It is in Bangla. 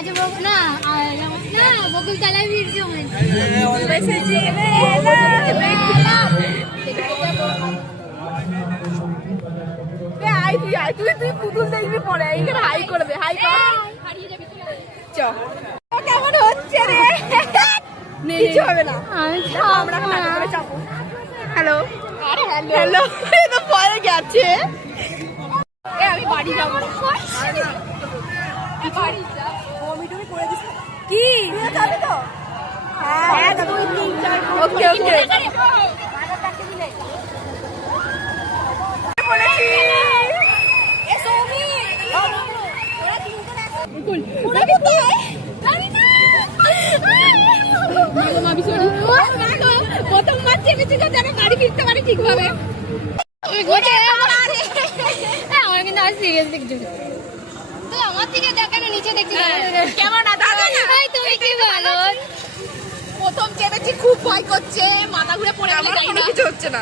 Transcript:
আচ্ছা না না বকুল তলায় ভিড় জমে তুই পুতুল দেখবি পরে এইখানে হাই করে দে হাই কর চ কেমন হচ্ছে রে কিছু হবে না আমরা চাপো হ্যালো হ্যালো এই তো পরে গেছে আমি বাড়ি যাবো বাড়ি যাব মমিটুমি করে দিস কি তুই যাবি তো হ্যাঁ 1 2 3 4 ওকে ওকে প্রথমবার চেপেছি যারা বাড়ি ফিরতে পারে ঠিকভাবে আমার কিন্তু আর সিরিয়াস দেখছি তো আমার থেকে দেখানো নিচে দেখছি কেমন তুমি কি ভালো প্রথম চেপেছি খুব ভয় করছে মাথা ঘুরে পড়ে গেলে কিছু হচ্ছে না